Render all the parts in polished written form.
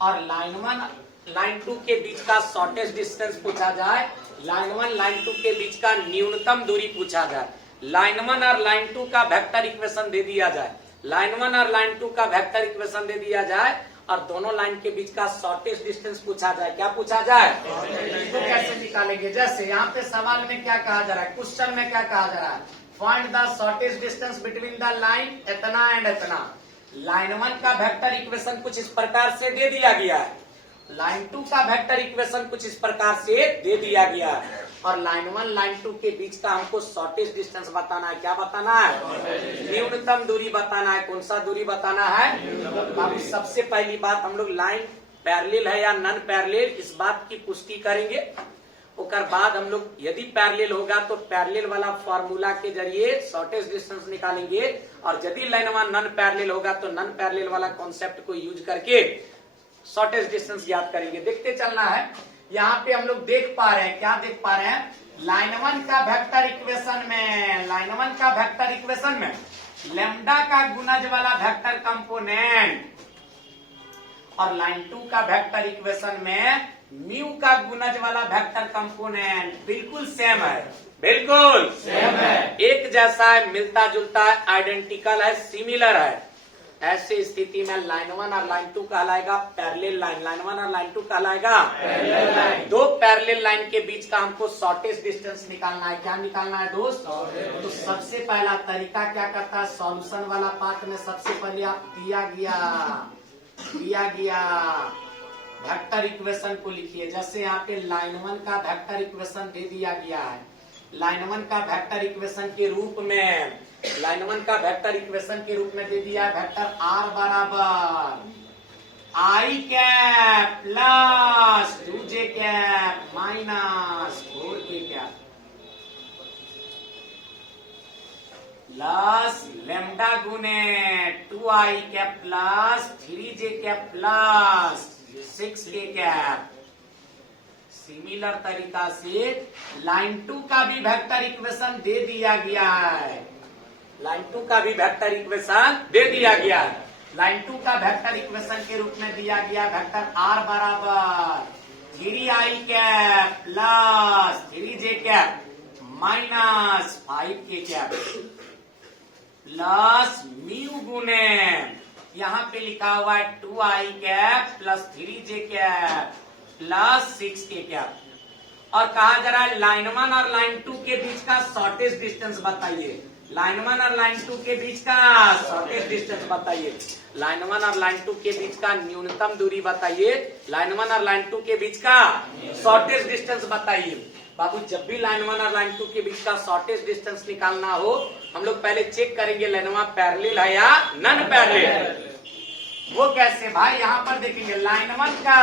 और line 1 line 2 के बीच का शॉर्टेस्ट डिस्टेंस पूछा जाए, लाइन 1 लाइन 2 के बीच का न्यूनतम दूरी पूछा जाए, लाइन 1 और लाइन 2 का वेक्टर इक्वेशन दे दिया जाए, लाइन 1 और लाइन 2 का वेक्टर इक्वेशन दे दिया जाए और दोनों लाइन के बीच का शॉर्टेस्ट डिस्टेंस पूछा जाए, क्या पूछा जाए? तो कैसे निकालेंगे? जैसे यहाँ पे सवाल में क्या कहा जा रहा है, क्वेश्चन में क्या कहा जा रहा है, find the shortest distance between the line इतना एंड इतना। लाइन 1 का वेक्टर इक्वेशन कुछ इस प्रकार से दे दिया गया है, लाइन 2 का वेक्टर इक्वेशन कुछ इस प्रकार से दे दिया गया है और लाइन 1 लाइन 2 के बीच का हमको शॉर्टेस्ट डिस्टेंस बताना है। क्या बताना है? न्यूनतम दूरी बताना है। कौन सा दूरी बताना है? अब सबसे पहली बात हम लोग लाइन पैरेलल है या नॉन पैरेलल इस बात की पुष्टि करेंगे। उसके बाद हम लोग यदि पैरेलल होगा तो पैरेलल वाला फॉर्मूला के जरिए शॉर्टेस्ट डिस्टेंस निकालेंगे और यदि लाइन 1 नॉन पैरेलल होगा तो नॉन पैरेलल वाला कॉन्सेप्ट को यूज करके शॉर्टेस्ट डिस्टेंस ज्ञात करेंगे। देखते चलना है। यहाँ पे हम लोग देख पा रहे हैं, क्या देख पा रहे हैं, लाइन 1 का वेक्टर इक्वेशन में, लाइन 1 का वेक्टर इक्वेशन में लैम्डा का गुणज वाला वेक्टर कंपोनेंट और लाइन 2 का वेक्टर इक्वेशन में म्यू का गुणज वाला वेक्टर कंपोनेंट बिल्कुल सेम है, बिल्कुल सेम है, एक जैसा है, मिलता जुलता है, आइडेंटिकल है, सिमिलर है। ऐसी स्थिति में लाइन 1 और लाइन 2 कहलाएगा पैरेलल लाइन, लाइन 1 और लाइन 2 कहलाएगा पैरेलल लाइन। दो पैरेलल लाइन के बीच का हमको शॉर्टेस्ट डिस्टेंस निकालना है। क्या निकालना है दोस्त? तो सबसे पहला तरीका क्या करता है, सॉल्यूशन वाला पार्ट में सबसे पहले आप दिया गया वेक्टर इक्वेशन को लिखिए। जैसे यहाँ पे लाइन 1 का वेक्टर इक्वेशन दे दिया गया है, लाइन 1 का वेक्टर इक्वेशन के रूप में, लाइन 1 का वेक्टर इक्वेशन के रूप में दे दिया है वेक्टर आर बराबर i cap plus 2j cap minus 4k cap plus lambda गुने 2i cap plus 3j cap plus 6k cap. Similar तरीका से लाइन 2 का भी वेक्टर इक्वेशन दे दिया गया है, लाइन 2 का भी वेक्टर इक्वेशन दे दिया गया है। लाइन 2 का वेक्टर इक्वेशन के रूप में दिया गया वेक्टर आर बराबर 3i cap plus 3j cap minus 5k cap plus mu गुने यहाँ पे लिखा हुआ है 2i cap plus 3j cap plus 6k cap. और कहा जा रहा है लाइन 1 और लाइन 2 के बीच का शॉर्टेस्ट डिस्टेंस बताइए, लाइन 1 और लाइन 2 के बीच का शॉर्टेस्ट डिस्टेंस बताइए, लाइन 1 और लाइन 2 के बीच का न्यूनतम दूरी बताइए, लाइन 1 और लाइन 2 के बीच का शॉर्टेस्ट डिस्टेंस बताइए। बाबू जब भी लाइन 1 और लाइन 2 के बीच का शॉर्टेस्ट डिस्टेंस निकालना हो हम लोग पहले चेक करेंगे लाइन 1 पैरेलल है या नॉन पैरेलल। वो कैसे भाई? यहाँ पर देखेंगे लाइन 1 का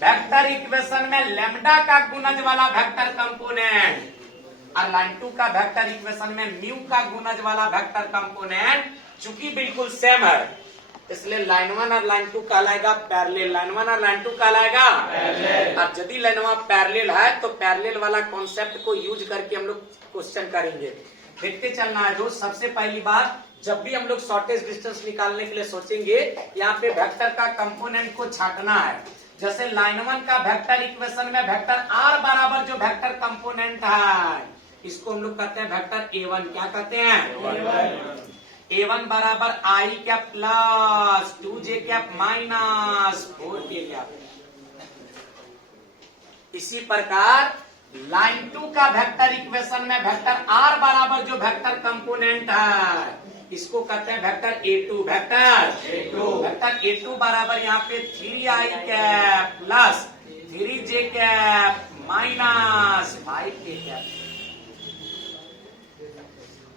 वेक्टर इक्वेशन में लैम्डा का गुणज वाला वेक्टर कंपोनेंट और लाइन 2 का वेक्टर इक्वेशन में म्यू का गुणज वाला वेक्टर कंपोनेंट चूंकि बिल्कुल सेम है इसलिए लाइन 1 और लाइन 2 कहलाएगा पैरेलल, लाइन 1 और लाइन 2 कहलाएगा पैरेलल। और यदि लाइन 1 पैरेलल है तो पैरेलल वाला कॉन्सेप्ट को यूज करके हम लोग क्वेश्चन करेंगे। देखते चलना है दोस्त। सबसे पहली बात, जब भी हम लोग शॉर्टेस्ट डिस्टेंस निकालने के लिए सोचेंगे यहाँ पे वेक्टर का कंपोनेंट को छांटना है। जैसे लाइन 1 का वेक्टर इक्वेशन में वेक्टर आर बराबर जो वेक्टर कंपोनेंट है इसको हम लोग कहते हैं वेक्टर A1। क्या कहते हैं? A1 बराबर i cap plus 2j cap minus 4k cap. इसी प्रकार लाइन 2 का वेक्टर इक्वेशन में वेक्टर आर बराबर जो वेक्टर कंपोनेंट है इसको कहते हैं वेक्टर A2, वेक्टर A2 बराबर यहाँ पे 3i cap plus 3j cap minus 5k cap.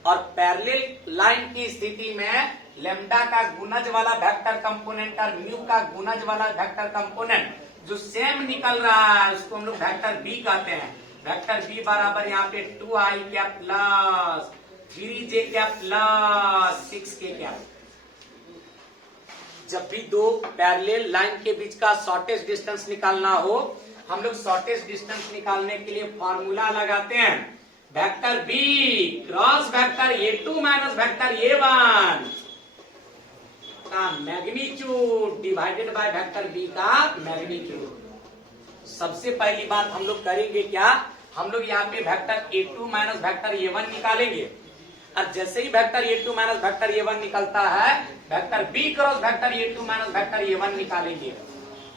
और पैरेलल लाइन की स्थिति में लैम्डा का गुणज वाला वेक्टर कंपोनेंट और म्यू का गुणज वाला वेक्टर कंपोनेंट जो सेम निकल रहा है उसको हम लोग वेक्टर बी कहते हैं। वेक्टर बी बराबर यहाँ पे 2i cap plus 3j cap plus 6k cap. जब भी दो पैरेलल लाइन के बीच का शॉर्टेस्ट डिस्टेंस निकालना हो हम लोग शॉर्टेस्ट डिस्टेंस निकालने के लिए फॉर्मूला लगाते हैं vector B cross vector A2 minus vector A1 का magnitude divided by vector B का मैग्नीट्यूड। सबसे पहली बात हम लोग करेंगे क्या, हम लोग यहाँ पे vector a2 minus vector a1 निकालेंगे। और जैसे ही vector a2 minus vector a1 निकलता है, vector b cross vector a2 minus vector a1 निकालेंगे।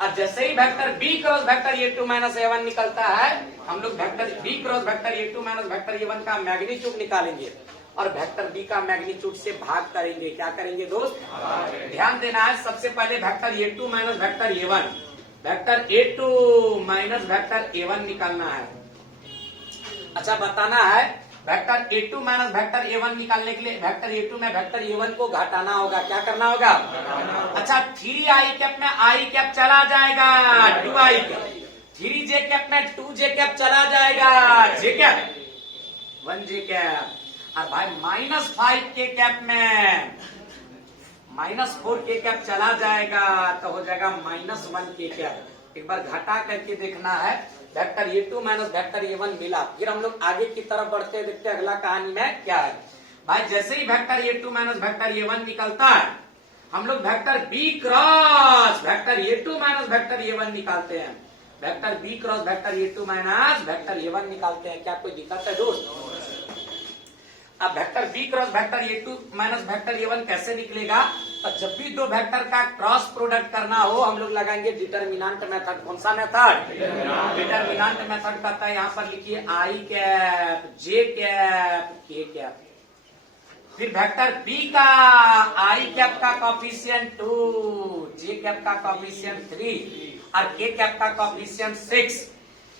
और जैसे ही vector b cross vector a2 minus a1 निकलता है, हम लोग vector b cross vector a2 minus vector a1 का मैग्नीट्यूड निकालेंगे और वेक्टर b का मैग्नीट्यूड से भाग करेंगे। क्या करेंगे दोस्त, ध्यान देना है। सबसे पहले vector a2 minus vector a1, vector a2 minus vector a1 निकालना है। अच्छा बताना है, vector a2 minus vector a1 निकालने के लिए वेक्टर a2 में वेक्टर a1 को घटाना होगा। क्या करना होगा, अच्छा 3i कैप में i कैप चला जाएगा, 2i कैप, 3j कैप में 2j कैप चला जाएगा, j कैप 1j कैप। और भाई -5k कैप में -4k कैप चला जाएगा, तो हो जाएगा -1k कैप। एक बार घटा करके देखना है, vector a2 minus vector a1 मिला। फिर हम लोग आगे की तरफ बढ़ते देखते हैं अगला कहानी में क्या है। भाई जैसे ही vector a2 minus vector a1 निकलता है, हम लोग vector b cross vector a2 minus vector a1 निकालते हैं। Vector b cross vector a2 minus vector a1 निकालते हैं। क्या कोई दिक्कत है दोस्त? अब vector b cross vector a2 minus vector a1 कैसे निकलेगा, तो जब भी दो वेक्टर का क्रॉस प्रोडक्ट करना हो, हम लोग लगाएंगे डिटर्मिनेंट मेथड। कौन सा मेथड? डिटर्मिनेंट मेथड कहता है। यहाँ पर लिखिए i cap, j cap, k cap. फिर वेक्टर b का i कैप का कॉफिशिएंट 2, j कैप का कॉफिशिएंट 3 और k कैप का कॉफिशिएंट 6।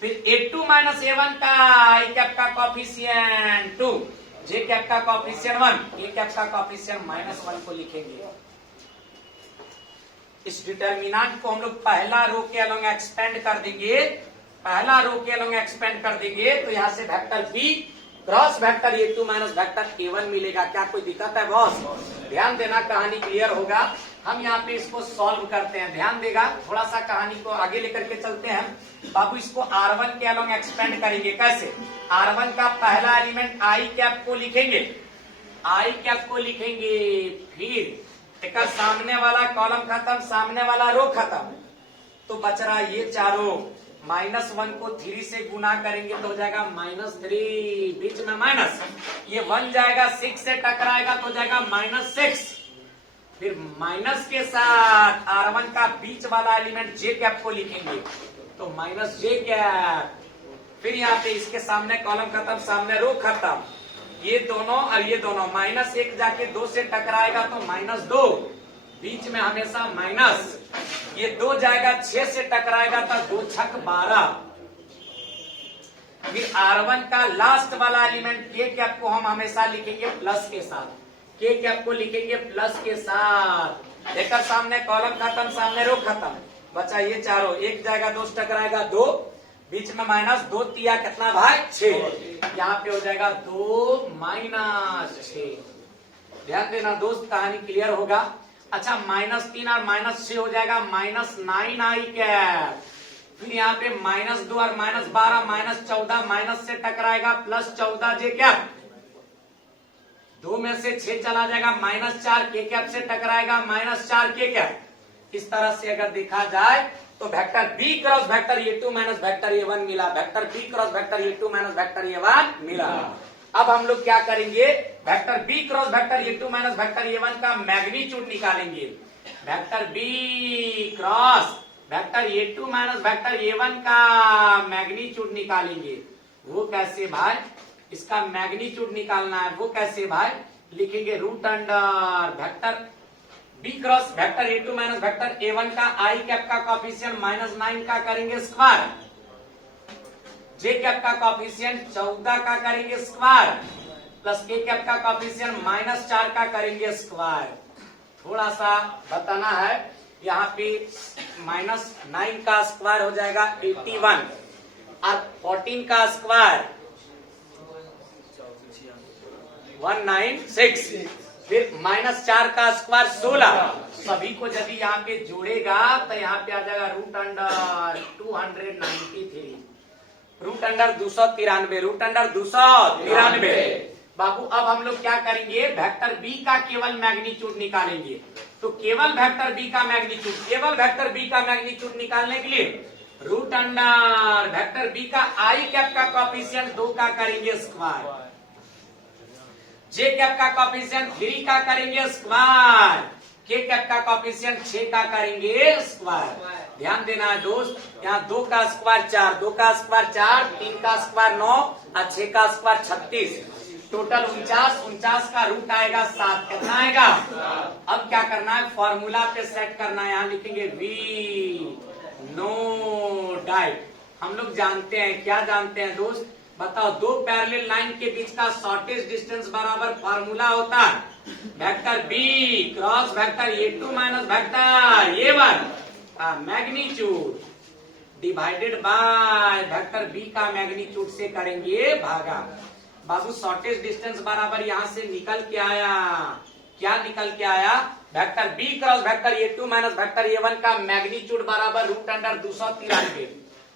फिर a2 माइनस a1 का i कैप का कॉफिशिएंट 2, j कैप का कॉफिशिएंट 1, k कैप का कॉफिशिएंट -1 को लिखेंगे। इस डिटर्मिनेंट को हम लोग पहला रो के अलोंग एक्सपेंड कर देंगे, पहला रो के अलोंग एक्सपेंड कर देंगे, तो यहाँ से vector b cross vector a2 minus vector a1 मिलेगा। क्या कोई दिक्कत है बॉस? ध्यान देना, कहानी क्लियर होगा। हम यहाँ पे इसको सॉल्व करते हैं, ध्यान देगा। थोड़ा सा कहानी को आगे लेकर के चलते हैं। बाबू इसको r1 के अलोंग एक्सपेंड करेंगे। कैसे? r1 का पहला एलिमेंट i कैप को लिखेंगे, i कैप को लिखेंगे। फिर एक सामने वाला कॉलम खत्म, सामने वाला रो खत्म, तो बच रहा ये चारों। -1 को 3 से गुना करेंगे तो हो जाएगा -3, बीच में माइनस, ये 1 जाएगा 6 से टकराएगा तो हो जाएगा -6। फिर माइनस के साथ r1 का बीच वाला एलिमेंट j कैप को लिखेंगे, तो -j कैप। फिर यहाँ पे इसके सामने कॉलम खत्म, सामने रो खत्म, ये दोनों और ये दोनों, -1 जाके 2 से टकराएगा तो -2, बीच में हमेशा माइनस, ये 2 जाएगा 6 से टकराएगा तो 2 छक 12। फिर r1 का लास्ट वाला एलिमेंट k कैप को हम हमेशा लिखेंगे प्लस के साथ, k कैप को लिखेंगे प्लस के साथ। देखकर सामने कॉलम खत्म, सामने रो खत्म, बचा ये चारों, 1 जाएगा 2 से टकराएगा 2, बीच में -2 तिया कितना भाई 6, यहाँ पे हो जाएगा 2 -6। ध्यान देना दोस्त, कहानी क्लियर होगा। अच्छा -3 और -6 हो जाएगा -9i कैप। फिर यहाँ पे -2 और -12 -14, माइनस से टकराएगा +14j कैप, 2 में से 6 चला जाएगा -4, k कैप से टकराएगा -4k कैप। इस तरह से अगर देखा जाए तो vector b cross vector a2 minus vector a1 मिला, vector b cross vector a2 minus vector a1 मिला। अब हम लोग क्या करेंगे, vector b cross vector a2 minus vector a1 का मैग्नीट्यूड निकालेंगे। Vector b cross vector a2 minus vector a1 का मैग्नीट्यूड निकालेंगे। वो कैसे भाई? इसका मैग्नीट्यूड निकालना है, वो कैसे भाई? लिखेंगे root under vector b cross vector a2 minus vector a1 का i कैप का कॉफिशिएंट -9 का करेंगे स्क्वायर, j कैप का कॉफिशिएंट 14 का करेंगे स्क्वायर, प्लस k कैप का कॉफिशिएंट -4 का करेंगे स्क्वायर। थोड़ा सा बताना है, यहाँ पे -9 का स्क्वायर हो जाएगा 81 और 14 का स्क्वायर 196, फिर -4 का स्क्वायर 16। सभी को यदि यहाँ पे जोड़ेगा तो यहाँ पे आ जाएगा root under 293, root under 293, root under 293। बाबू अब हम लोग क्या करेंगे, वेक्टर b का केवल मैग्नीट्यूड निकालेंगे। तो केवल वेक्टर बी का मैग्नीट्यूड निकालने के लिए रूट अंडर वेक्टर बी का आई कैप का कॉफिशिएंट 2 का करेंगे स्क्वायर, जे कैप का कॉफिशिएंट 3 का करेंगे स्क्वायर, के कैप का कॉफिशिएंट 6 का करेंगे स्क्वायर। ध्यान देना है दोस्त, यहाँ 2 का स्क्वायर 4, 2 का स्क्वायर 4, 3 का स्क्वायर 9 और 6 का स्क्वायर 36, टोटल 49 का रूट आएगा 7। कितना आएगा? अब क्या करना है, फॉर्मूला पे सेट करना है। यहाँ लिखेंगे वी नो डाइट। हम लोग जानते हैं, क्या जानते हैं दोस्त, बताओ। दो पैरेलल लाइन के बीच का शॉर्टेस्ट डिस्टेंस बराबर फॉर्मूला होता है vector B cross vector A minus vector A magnitude divided by vector B का मैग्नीट्यूड से करेंगे भागा। बाबू शॉर्टेस्ट डिस्टेंस बराबर यहां से निकल के आया, क्या निकल के आया, vector B cross vector A minus vector A का मैग्नीट्यूड बराबर रूट अंडर 293।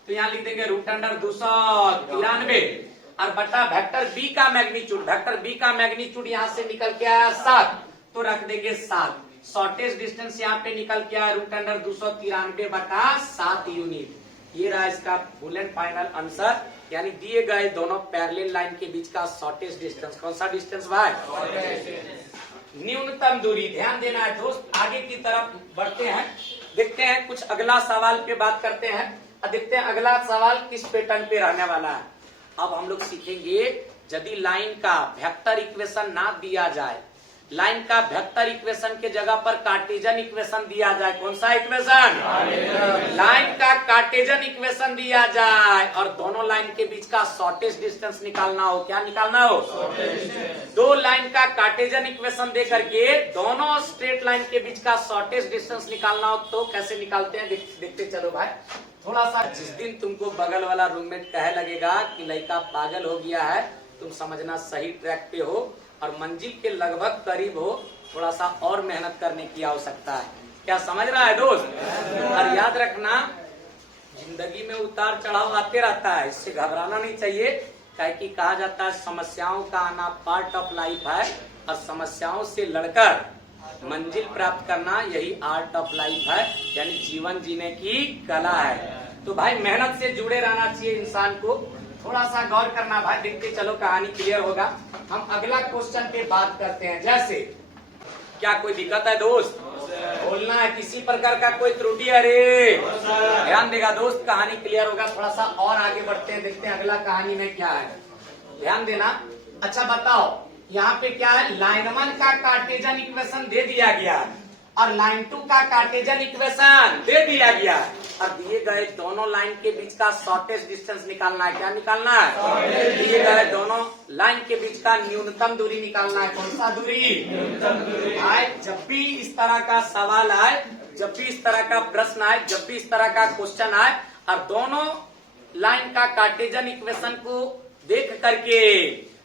तो यहाँ लिख देंगे रूट अंडर 293 और बटा वेक्टर बी का मैग्नीट्यूड यहाँ से निकल के आया 7, तो रख देंगे 7। शॉर्टेस्ट डिस्टेंस यहाँ पे निकल के आया रूट अंडर 293 बटा 7 यूनिट। ये रहा इसका फुल एंड फाइनल आंसर, यानी दिए गए दोनों पैरेलल लाइन के बीच का शॉर्टेस्ट डिस्टेंस। कौन सा डिस्टेंस भाई? न्यूनतम दूरी। ध्यान देना है दोस्त, आगे की तरफ बढ़ते हैं, देखते हैं कुछ अगला सवाल पे बात करते हैं और देखते हैं अगला सवाल किस पैटर्न पे रहने वाला है। अब हम लोग सीखेंगे यदि लाइन का वेक्टर इक्वेशन ना दिया जाए, लाइन का वेक्टर इक्वेशन के जगह पर कार्टेजन इक्वेशन दिया जाए। कौन सा इक्वेशन? लाइन का कार्टेजन इक्वेशन दिया जाए और दोनों लाइन के बीच का शॉर्टेस्ट डिस्टेंस निकालना हो। क्या निकालना हो? दो लाइन का कार्टेजन इक्वेशन दे करके दोनों स्ट्रेट लाइन के बीच का शॉर्टेस्ट डिस्टेंस निकालना हो तो कैसे निकालते हैं देखते चलो भाई। थोड़ा सा जिस दिन तुमको बगल वाला रूममेट कहे लगेगा कि लड़का पागल हो गया है, तुम समझना सही ट्रैक पे हो और मंजिल के लगभग करीब हो, थोड़ा सा और मेहनत करने की आवश्यकता है। क्या समझ रहा है दोस्त? और याद रखना, जिंदगी में उतार चढ़ाव आते रहता है, इससे घबराना नहीं चाहिए। क्या कि कहा जाता है समस्याओं का आना पार्ट ऑफ लाइफ है और समस्याओं से लड़कर मंजिल प्राप्त करना यही आर्ट ऑफ लाइफ है, यानी जीवन जीने की कला है। तो भाई मेहनत से जुड़े रहना चाहिए इंसान को, थोड़ा सा गौर करना भाई। देखते चलो कहानी क्लियर होगा। हम अगला क्वेश्चन पे बात करते हैं। जैसे क्या कोई दिक्कत है दोस्त? बोलना है, किसी प्रकार का कोई त्रुटि है रे? ध्यान देगा दोस्त, कहानी क्लियर होगा। थोड़ा सा और आगे बढ़ते हैं, देखते हैं अगला कहानी में क्या है, ध्यान देना। अच्छा बताओ, यहाँ पे क्या है, लाइन 1 का कार्टेजन इक्वेशन दे दिया गया और लाइन 2 का कार्टेजन इक्वेशन दे दिया गया और दिए गए दोनों लाइन के बीच का शॉर्टेस्ट डिस्टेंस निकालना है। क्या निकालना है? दिए गए दोनों लाइन के बीच का न्यूनतम दूरी निकालना है। कौन सा दूरी? न्यूनतम दूरी। आए जब भी इस तरह का सवाल आए, जब भी इस तरह का प्रश्न आए, जब भी इस तरह का क्वेश्चन आए और दोनों लाइन का कार्टेजन इक्वेशन को देख करके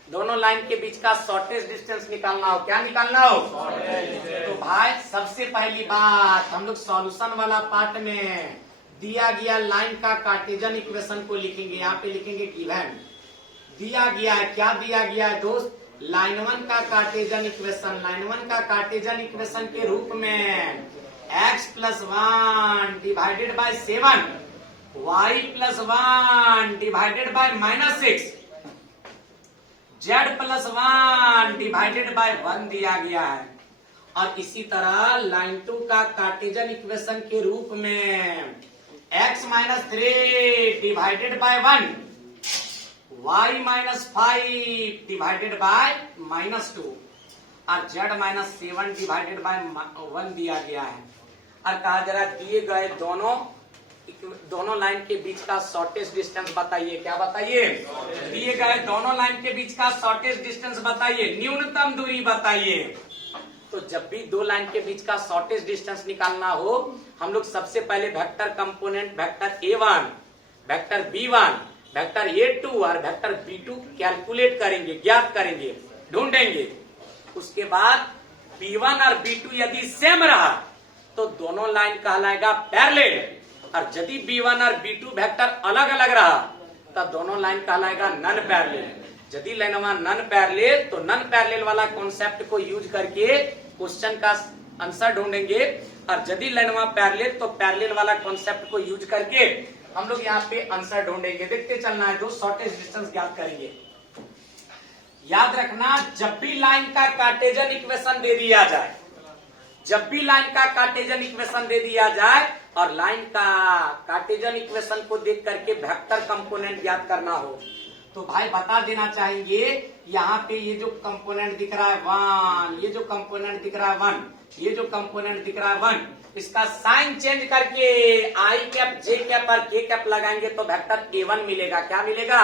दोनों लाइन के बीच का शॉर्टेस्ट डिस्टेंस निकालना हो। क्या निकालना हो? तो भाई सबसे पहली बात हम लोग सॉल्यूशन वाला पार्ट में दिया गया लाइन का कार्टेजन इक्वेशन को लिखेंगे। यहाँ पे लिखेंगे गिवन, दिया गया है। क्या दिया गया है दोस्त? लाइन 1 का कार्टेजन इक्वेशन, लाइन 1 का कार्टेजन इक्वेशन के रूप में x + 1 divided by 7, y + 1 divided by -6, z + 1 divided by 1 दिया गया है। और इसी तरह लाइन 2 का कार्टेजन इक्वेशन के रूप में x - 3 divided by 1, y - 5 divided by -2 और z - 7 डिवाइडेड बाय 1 दिया गया है। और कहा जरा दिए गए दोनों लाइन के बीच का शॉर्टेस्ट डिस्टेंस बताइए। क्या बताइए? दिए गए दोनों लाइन के बीच का शॉर्टेस्ट डिस्टेंस बताइए, न्यूनतम दूरी बताइए। तो जब भी दो लाइन के बीच का शॉर्टेस्ट डिस्टेंस निकालना हो, हम लोग सबसे पहले vector component vector A1, vector B1, vector A2 और वेक्टर B2 कैलकुलेट करेंगे, ज्ञात करेंगे, ढूंढेंगे। उसके बाद B1 और B2 यदि सेम रहा तो दोनों लाइन कहलाएगा पैरेलल, और यदि B1 और B2 वेक्टर अलग अलग रहा तब दोनों लाइन कहलाएगा नन पैरेलल। यदि लाइन नन पैरेलल तो नन पैरेलल वाला कॉन्सेप्ट को यूज करके क्वेश्चन का आंसर ढूंढेंगे। और यदि लाइनवा पैरेलल तो पैरेलल वाला कॉन्सेप्ट को यूज करके हम लोग यहाँ पे आंसर ढूंढेंगे। देखते चलना है दोस्त, शॉर्टेस्ट डिस्टेंस ज्ञात करेंगे। याद रखना, जब भी लाइन का कार्टेजन इक्वेशन दे दिया जाए, जब भी लाइन का कार्टेजन इक्वेशन दे दिया जाए और लाइन का कार्टेजन इक्वेशन को देख करके वेक्टर कंपोनेंट ज्ञात करना हो, तो भाई बता देना चाहेंगे यहाँ पे ये जो कंपोनेंट दिख रहा है 1, ये जो कंपोनेंट दिख रहा है 1, ये जो कंपोनेंट दिख रहा है 1, इसका साइन चेंज करके आई कैप जे कैप और के कैप लगाएंगे तो वेक्टर A1 मिलेगा। क्या मिलेगा?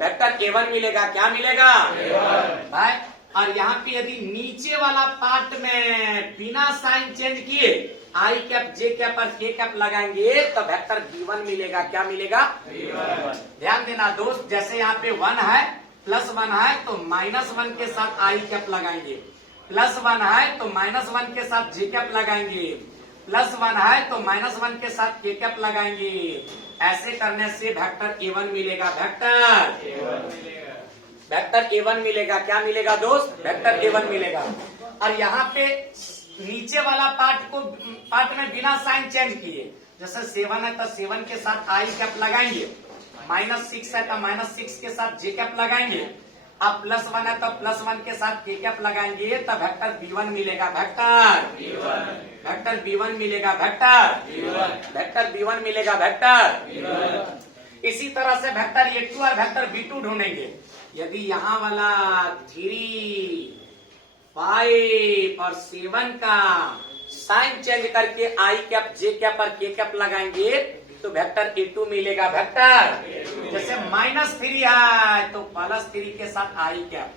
वेक्टर A1 मिलेगा। क्या मिलेगा भाई? और यहाँ पे यदि नीचे वाला पार्ट में बिना साइन चेंज किए आई कैप जे कैप और के कैप लगाएंगे तो वेक्टर B1 मिलेगा। क्या मिलेगा? ध्यान देना दोस्त, जैसे यहाँ पे 1 है, +1 है तो -1 के साथ आई कैप लगाएंगे, +1 है तो -1 के साथ जे कैप लगाएंगे, +1 है तो -1 के साथ के कैप लगाएंगे। ऐसे करने से वेक्टर A1 मिलेगा। वेक्टर A1 मिलेगा। क्या मिलेगा दोस्त? वेक्टर A1 मिलेगा। और यहाँ पे नीचे वाला पार्ट में बिना साइन चेंज किए, जैसे 7 है तो 7 के साथ आई कैप लगाएंगे, -6 है तो -6 के साथ जे कैप लगाएंगे, अब +1 है तो +1 के साथ के कैप लगाएंगे तो वेक्टर B1 मिलेगा। वेक्टर B1 मिलेगा। वेक्टर B1 मिलेगा। वेक्टर इसी तरह से वेक्टर A2 और वेक्टर B2 ढूंढेंगे। यदि यहाँ वाला 3, 5 और 7 का साइन चेंज करके आई कैप जे कैप और के कैप लगाएंगे तो वेक्टर A2 मिलेगा। वेक्टर जैसे -3 है तो +3 के साथ आई कैप,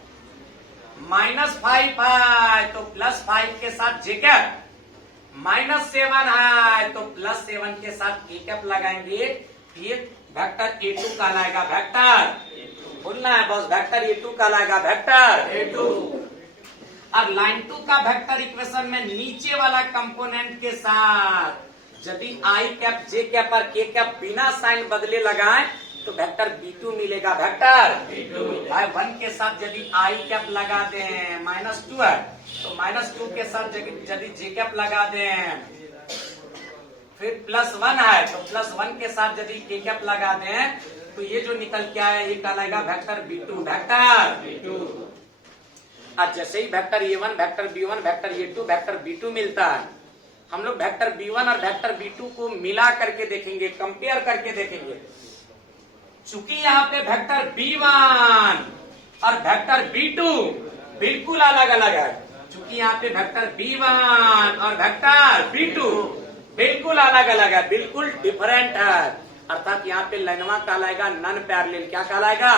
-5 है तो +5 के साथ जे कैप, -7 है तो +7 के साथ के कैप लगाएंगे, फिर वेक्टर A2 कहलाएगा। वेक्टर बोलना है बॉस, वेक्टर A2 कहलाएगा। Vector A2। और लाइन 2 का वेक्टर इक्वेशन में नीचे वाला कंपोनेंट के साथ यदि आई कैप जे कैप और के कैप बिना साइन बदले लगाएं तो वेक्टर B2 मिलेगा। वेक्टर भाई 1 के साथ यदि आई कैप लगा दें, -2 है तो -2 के साथ यदि जे कैप लगा दें, फिर +1 है तो +1 के साथ यदि के कैप लगा दें तो ये जो निकल के आया ये कहलाएगा वेक्टर B2। वेक्टर आज जैसे ही vector A1, vector B1, vector A2, vector B2 मिलता है, हम लोग वेक्टर B1 और वेक्टर B2 को मिला करके देखेंगे, कंपेयर करके देखेंगे। चूंकि यहाँ पे वेक्टर B1 और वेक्टर B2 बिल्कुल अलग अलग है, चूंकि यहाँ पे वेक्टर B1 और वेक्टर B2 बिल्कुल अलग अलग है, बिल्कुल डिफरेंट है, अर्थात यहाँ पे लाइनवा कहलाएगा नन पैरेलल। क्या कहलाएगा?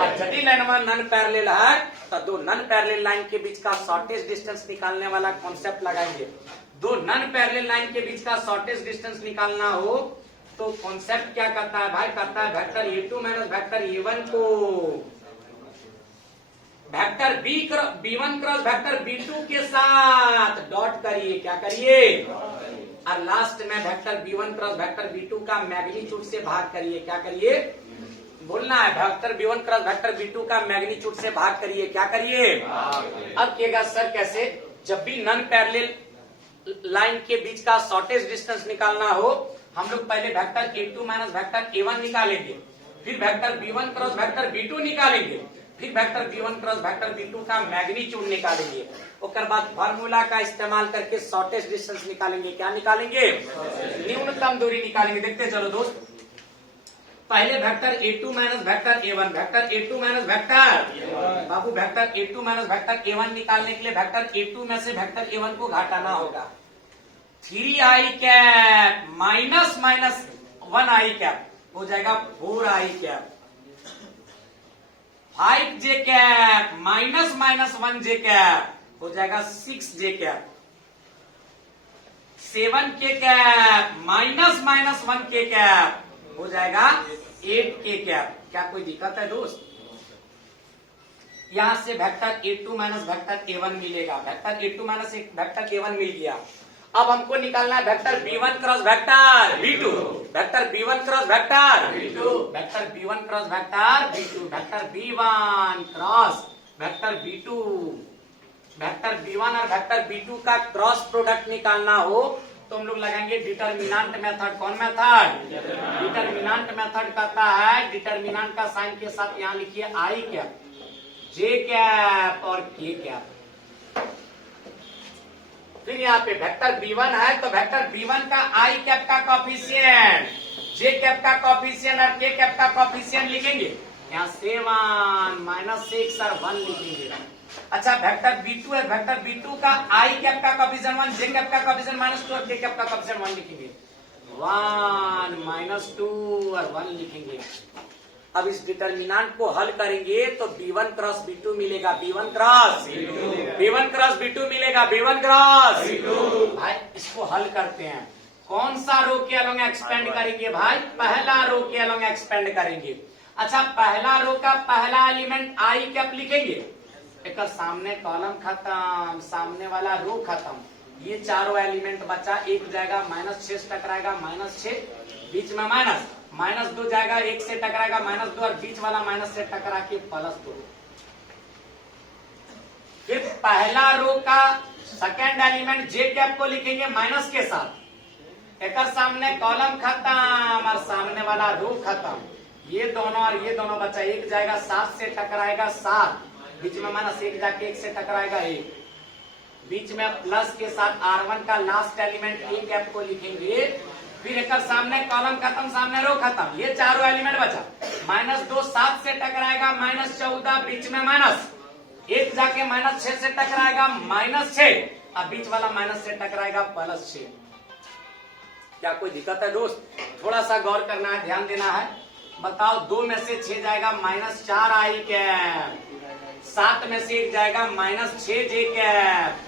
और यदि लाइनवा नन पैरेलल है तो दो नन पैरेलल लाइन के बीच का शॉर्टेस्ट डिस्टेंस निकालने वाला कॉन्सेप्ट लगाएंगे। दो नन पैरेलल लाइन के बीच का शॉर्टेस्ट डिस्टेंस निकालना हो तो कॉन्सेप्ट क्या करता है भाई? करता है vector A2 minus vector A1 को vector B1 cross vector B2 के साथ डॉट करिए। क्या करिए? और लास्ट में vector B1 cross vector B2 का मैग्नीट्यूड से भाग करिए। क्या करिए? बोलना है, vector B1 cross vector B2 का मैग्नीट्यूड से भाग करिए। क्या करिए? अब कहेगा सर कैसे? जब भी नन पैरेलल लाइन के बीच का शॉर्टेस्ट डिस्टेंस निकालना हो, हम लोग पहले vector A2 minus vector A1 निकालेंगे, फिर vector B1 cross vector B2 निकालेंगे, फिर vector B1 cross vector B2 का मैग्नीट्यूड निकालेंगे, उसके बाद फार्मूला का इस्तेमाल करके शॉर्टेस्ट डिस्टेंस निकालेंगे। क्या निकालेंगे? न्यूनतम दूरी निकालेंगे। देखते चलो दोस्त, पहले vector A2 minus vector A1, vector A2 minus vector बाबू vector A2 minus vector A1 निकालने के लिए वेक्टर A2 में से वेक्टर A1 को घटाना होगा। 3i cap minus minus 1i cap हो जाएगा 4i cap, 5j cap minus minus 1j cap हो जाएगा 6j cap, 7k cap minus minus 1k cap हो जाएगा 8k कैप। क्या कोई दिक्कत है दोस्त? यहां से vector A2 minus vector A1 मिलेगा। Vector A2 minus vector A1 मिल गया। अब हमको निकालना है vector B1 cross vector B2, vector B1 cross vector B2, vector B1 cross vector B2, vector B1 cross vector B2। Vector B1 और vector B2 का cross product निकालना हो तो हम लोग लगाएंगे डिटर्मिनेंट मेथड। कौन मेथड? डिटर्मिनेंट मेथड कहता है डिटर्मिनेंट का साइन के साथ यहाँ लिखिए आई कैप, जे कैप और के कैप। फिर यहाँ पे वेक्टर B1 है तो वेक्टर B1 का आई कैप का कॉफिशिएंट, जे कैप का कॉफिशिएंट और के कैप का कॉफिशिएंट लिखेंगे। यहाँ 7 माइनस 6 और 1 लिखेंगे। अच्छा वेक्टर B2 है, वेक्टर B2 का आई कैप का कॉफिशिएंट 1, जे कैप का कॉफिशिएंट -2 और के कैप का कॉफिशिएंट 1 लिखेंगे। 1 -2 और 1 लिखेंगे। अब इस डिटर्मिनेंट को हल करेंगे तो B1 क्रॉस B2 मिलेगा, B1 क्रॉस B2 मिलेगा, B1 क्रॉस भाई इसको हल करते हैं। कौन सा रो के अलोंग एक्सपेंड करेंगे भाई? पहला रो के अलोंग एक्सपेंड करेंगे। अच्छा पहला रो का पहला एलिमेंट आई कैप लिखेंगे, एक सामने कॉलम खत्म, सामने वाला रो खत्म, ये चारों एलिमेंट बचा। एक जाएगा -6 टकराएगा -6, बीच में -2 जाएगा, 1 से टकराएगा -2 और बीच वाला माइनस से टकरा के +2। फिर पहला रो का सेकेंड एलिमेंट जे कैप को लिखेंगे माइनस के साथ, एक सामने कॉलम खत्म और सामने वाला रो खत्म, ये दोनों और ये दोनों बचा। एक जाएगा 7 से टकराएगा 7, बीच में -1 जाके 1 से टकराएगा 1, बीच में प्लस के साथ R1 का लास्ट एलिमेंट ए कैप को लिखेंगे। फिर एक सामने कॉलम खत्म, सामने रो खत्म, ये चारों एलिमेंट बचा। -2 7 से टकराएगा -14, बीच में -1 जाके -6 से टकराएगा -6 और बीच वाला माइनस से टकराएगा +6। क्या कोई दिक्कत है दोस्त? थोड़ा सा गौर करना है, ध्यान देना है। बताओ 2 में से 6 जाएगा -4 आई कैप, 7 में से 1 जाएगा -6 जे कैप,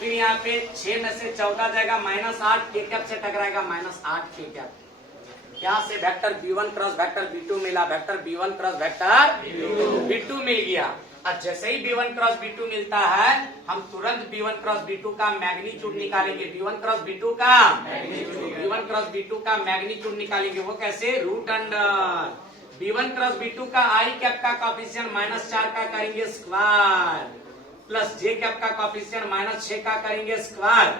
फिर यहाँ पे 6 में से 14 जाएगा -8 के कैप से टकराएगा -8 के कैप। यहाँ से vector B1 cross vector B2 मिला, vector B1 cross vector B2 मिल गया। अब जैसे ही B1 क्रॉस B2 मिलता है हम तुरंत B1 क्रॉस B2 का मैग्नीट्यूड निकालेंगे। B1 क्रॉस B2 का मैग्नीट्यूड निकालेंगे। वो कैसे? Root under B1 cross B2 का आई कैप का कॉफिशिएंट -4 का करेंगे स्क्वायर, प्लस जे कैप का कॉफिशिएंट -6 का करेंगे स्क्वायर,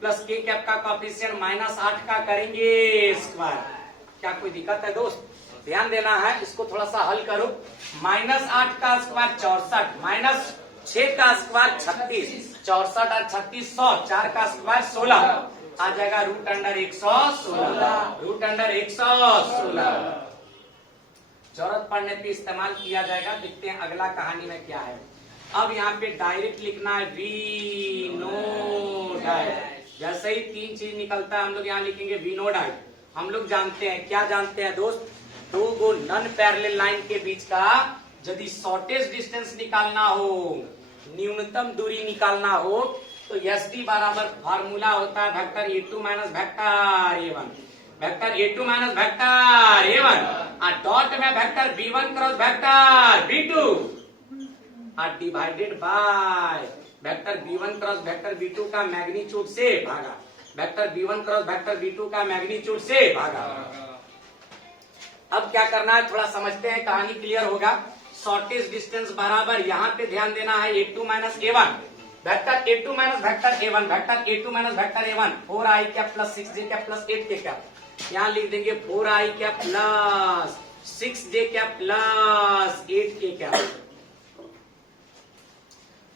प्लस के कैप का कॉफिशिएंट -8 का करेंगे स्क्वायर। क्या कोई दिक्कत है दोस्त? ध्यान देना है, इसको थोड़ा सा हल करो। -8 का स्क्वायर 64, -6 का स्क्वायर 36, 64 और 36 100, 4 का स्क्वायर 16, आ जाएगा रूट अंडर 116, रूट अंडर 116। जरूरत पड़ने पे इस्तेमाल किया जाएगा। देखते हैं अगला कहानी में क्या है। अब यहाँ पे डायरेक्ट लिखना है वी नो डाइट। जैसे ही 3 चीज निकलता है हम लोग यहाँ लिखेंगे वी नो डाइट। हम लोग जानते हैं, क्या जानते हैं दोस्त? 2 गो नॉन पैरेलल लाइन के बीच का यदि शॉर्टेस्ट डिस्टेंस निकालना हो, न्यूनतम दूरी निकालना हो तो SD बराबर फार्मूला होता है vector A2 minus vector A1, vector A2 minus vector A1 और डॉट में vector B1 cross vector B2 और divided by vector B1 cross vector B2 का मैग्नीट्यूड से भागा, vector B1 cross vector B2 का मैग्नीट्यूड से भागा। अब क्या करना है थोड़ा समझते हैं, कहानी क्लियर होगा। शॉर्टेस्ट डिस्टेंस बराबर यहाँ पे ध्यान देना है A2 minus A1, vector A2 minus vector A1, vector A2 minus vector A1 4i cap plus 6j cap plus 8k cap. यहाँ लिख देंगे 4i cap plus 6j cap plus 8k cap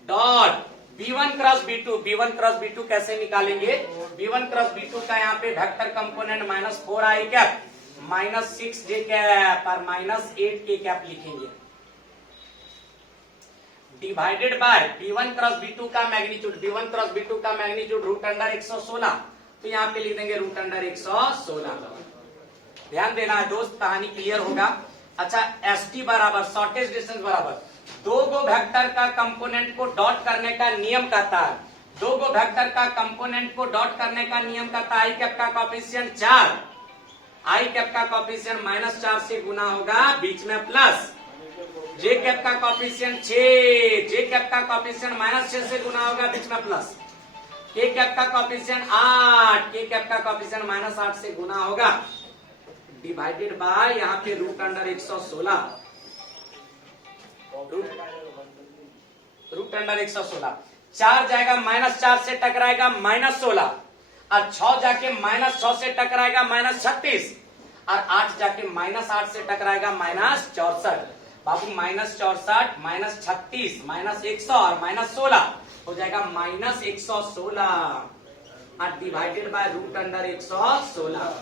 dot B1 cross B2। B1 cross B2 कैसे निकालेंगे? B1 cross B2 का यहाँ पे vector component -4i cap -6j cap और -8k cap लिखेंगे, divided by B1 cross B2 का magnitude. B1 cross B2 का magnitude root under 116, तो यहाँ पे लिख देंगे रूट अंडर 116। ध्यान देना है दोस्त, कहानी क्लियर होगा। अच्छा SD बराबर शॉर्टेस्ट डिस्टेंस बराबर 2 गो वेक्टर का कंपोनेंट को डॉट करने का नियम कहता है, 2 गो वेक्टर का कंपोनेंट को डॉट करने का नियम कहता है आई कैप का कॉफिशिएंट 4, आई कैप का कॉफिशिएंट -4 से गुना होगा, बीच में प्लस, जे कैप का कॉफिशिएंट 6, जे कैप का कॉफिशिएंट -6 से गुना होगा, बीच में प्लस, के कैप का कॉफिशिएंट 8, के कैप का कॉफिशिएंट -8 से गुना होगा, डिवाइडेड बाय यहाँ पे रूट अंडर 116, रूट अंडर 116। 4 जाएगा -4 से टकराएगा -16, और 6 जाके -6 से टकराएगा -36, और 8 जाके -8 से टकराएगा -64। बाबू -64 -36 -100 और -16 हो जाएगा -116 और डिवाइडेड बाय √116।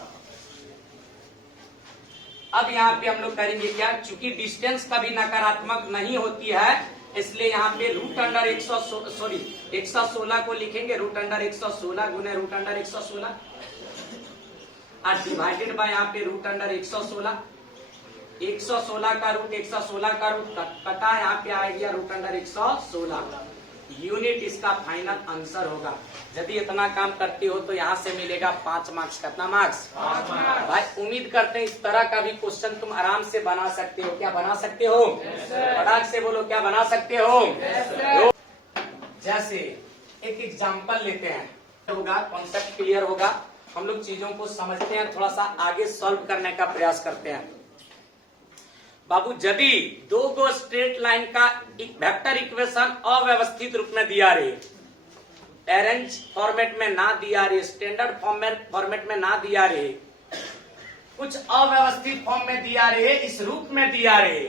अब यहाँ पे हम लोग करेंगे क्या, चूंकि डिस्टेंस कभी नकारात्मक नहीं होती है, इसलिए यहाँ पे √116 को लिखेंगे, √116 गुने √116 और डिवाइडेड बाय यहाँ पे √116। 116 का रूट 116 का रूट कटा, यहाँ पे आ गया √116 यूनिट। इसका फाइनल आंसर होगा। यदि इतना काम करते हो तो यहाँ से मिलेगा 5 मार्क्स। कितना मार्क्स? 5 मार्क्स। भाई उम्मीद करते हैं इस तरह का भी क्वेश्चन तुम आराम से बना सकते हो। क्या बना सकते हो? फटाक से बोलो, क्या बना सकते हो? जैसे एक एग्जाम्पल लेते हैं, होगा कॉन्सेप्ट क्लियर होगा, हम लोग चीजों को समझते हैं, थोड़ा सा आगे सॉल्व करने का प्रयास करते हैं। बाबू यदि 2 गो स्ट्रेट लाइन का वेक्टर इक्वेशन अव्यवस्थित रूप में दिया रहे, अरेंज फॉर्मेट में ना दिया रहे, स्टैंडर्ड फॉर्मेट में ना दिया रहे, कुछ अव्यवस्थित फॉर्म में दिया रहे, इस रूप में दिया रहे,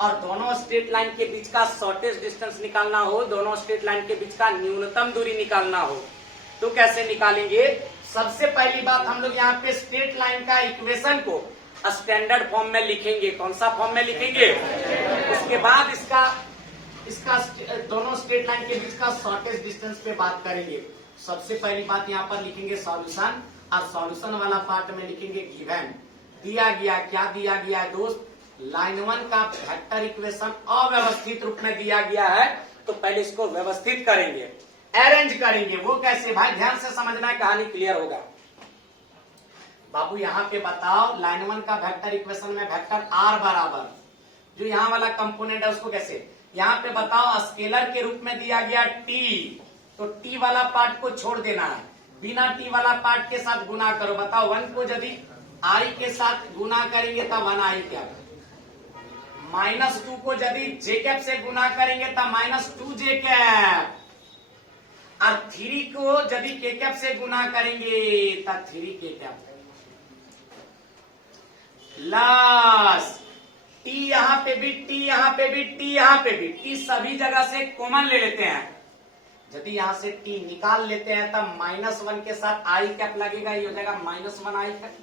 और दोनों स्ट्रेट लाइन के बीच का शॉर्टेस्ट डिस्टेंस निकालना हो, दोनों स्ट्रेट लाइन के बीच का न्यूनतम दूरी निकालना हो, तो कैसे निकालेंगे? सबसे पहली बात हम लोग यहाँ पे स्ट्रेट लाइन का इक्वेशन को स्टैंडर्ड फॉर्म में लिखेंगे। कौन सा फॉर्म में लिखेंगे? उसके बाद इसका दोनों स्ट्रेट लाइन के बीच का शॉर्टेस्ट डिस्टेंस पे बात करेंगे। सबसे पहली बात यहाँ पर लिखेंगे सॉल्यूशन, और सॉल्यूशन वाला पार्ट में लिखेंगे गिवन। दिया गया, क्या दिया गया है दोस्त? लाइन 1 का वेक्टर इक्वेशन अव्यवस्थित रूप में दिया गया है, तो पहले इसको व्यवस्थित करेंगे, अरेंज करेंगे। वो कैसे भाई? ध्यान से समझना है, कहानी क्लियर होगा। बाबू यहाँ पे बताओ, लाइन 1 का वेक्टर इक्वेशन में वेक्टर r बराबर जो यहाँ वाला कंपोनेंट है उसको कैसे, यहाँ पे बताओ स्केलर के रूप में दिया गया t, तो t वाला पार्ट को छोड़ देना है, बिना t वाला पार्ट के साथ गुना करो। बताओ 1 को यदि i के साथ गुना करेंगे तब 1i क्या, -2 को यदि j कैप से गुना करेंगे तब -2j कैप, और 3 को यदि k कैप से गुना करेंगे तब 3k कैप, प्लस टी यहाँ पे भी, टी यहाँ पे भी, टी यहाँ पे भी, टी सभी जगह से कॉमन ले लेते हैं। यदि यहाँ से टी निकाल लेते हैं तब -1 के साथ आई कैप लगेगा, ये हो जाएगा -1i कैप।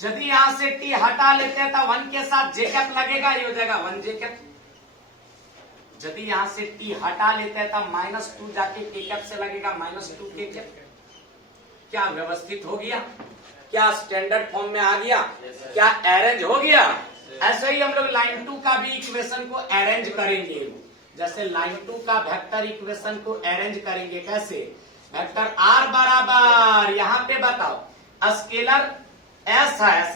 यदि यहाँ से टी हटा लेते हैं तब 1 के साथ जे कैप लगेगा, ये हो जाएगा 1j कैप। यदि यहाँ से टी हटा लेते हैं तब -2 जाके k कैप से लगेगा -2k कैप। क्या व्यवस्थित हो गया? क्या स्टैंडर्ड फॉर्म में आ गया? क्या अरेंज हो गया? ऐसे ही हम लोग लाइन 2 का भी इक्वेशन को अरेंज करेंगे। जैसे लाइन 2 का वेक्टर इक्वेशन को अरेंज करेंगे, कैसे? वेक्टर r बराबर, यहाँ पे बताओ स्केलर s है,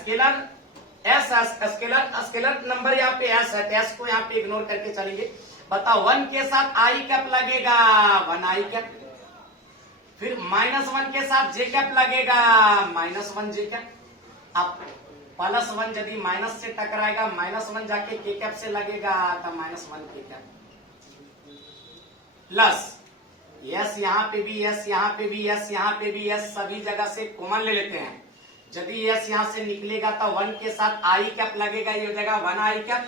स्केलर नंबर यहाँ पे s है, s को यहाँ पे इग्नोर करके चलेंगे। बताओ 1 के साथ i कैप लगेगा, 1i कैप, फिर -1 के साथ j कैप लगेगा, -1j कैप। अब +1 यदि माइनस से टकराएगा, -1 जाके k कैप से लगेगा तब -1k कैप, प्लस s यहाँ पे भी, s यहाँ पे भी, s यहाँ पे भी, s सभी जगह से कॉमन ले लेते हैं। यदि s यहाँ से निकलेगा तो 1 के साथ i कैप लगेगा, ये हो जाएगा 1i कैप।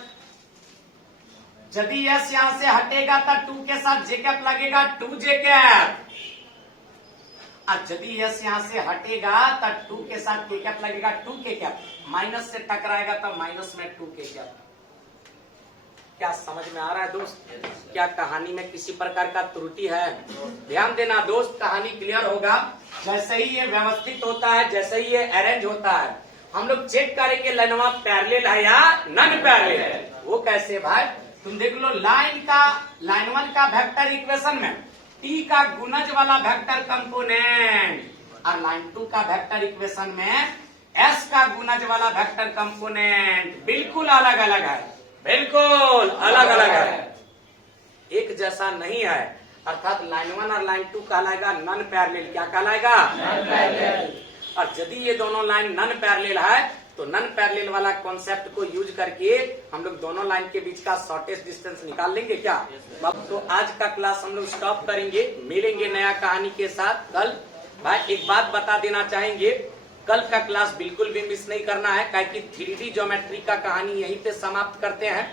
यदि s यहाँ से हटेगा तो 2 के साथ j कैप लगेगा, 2j कैप। अब यदि s यहाँ से हटेगा तो 2 के साथ k कैप लगेगा, 2k कैप। माइनस से टकराएगा तो माइनस में 2k कैप। क्या समझ में आ रहा है दोस्त? क्या कहानी में किसी प्रकार का त्रुटि है? ध्यान देना दोस्त, कहानी क्लियर होगा। जैसे ही ये व्यवस्थित होता है, जैसे ही ये अरेंज होता है, हम लोग चेक करेंगे लाइनवा पैरेलल है या नॉन पैरेलल है। वो कैसे भाई? तुम देख लो, लाइन 1 का वेक्टर इक्वेशन में टी का गुणज वाला वेक्टर कंपोनेंट और लाइन 2 का वेक्टर इक्वेशन में एस का गुणज वाला वेक्टर कंपोनेंट बिल्कुल अलग अलग है, बिल्कुल अलग अलग है, एक जैसा नहीं है। अर्थात लाइन 1 और लाइन 2 कहलाएगा नॉन पैरेलल। क्या कहलाएगा? Non parallel. और यदि ये दोनों लाइन नन पैरेलल है तो नन पैरेलल वाला कॉन्सेप्ट को यूज करके हम लोग दोनों लाइन के बीच का शॉर्टेस्ट डिस्टेंस निकाल लेंगे क्या। तो आज का क्लास हम लोग स्टॉप करेंगे, मिलेंगे नया कहानी के साथ कल। भाई एक बात बता देना चाहेंगे, कल का क्लास बिल्कुल भी मिस नहीं करना है, क्योंकि 3D ज्योमेट्री का कहानी यहीं पे समाप्त करते हैं।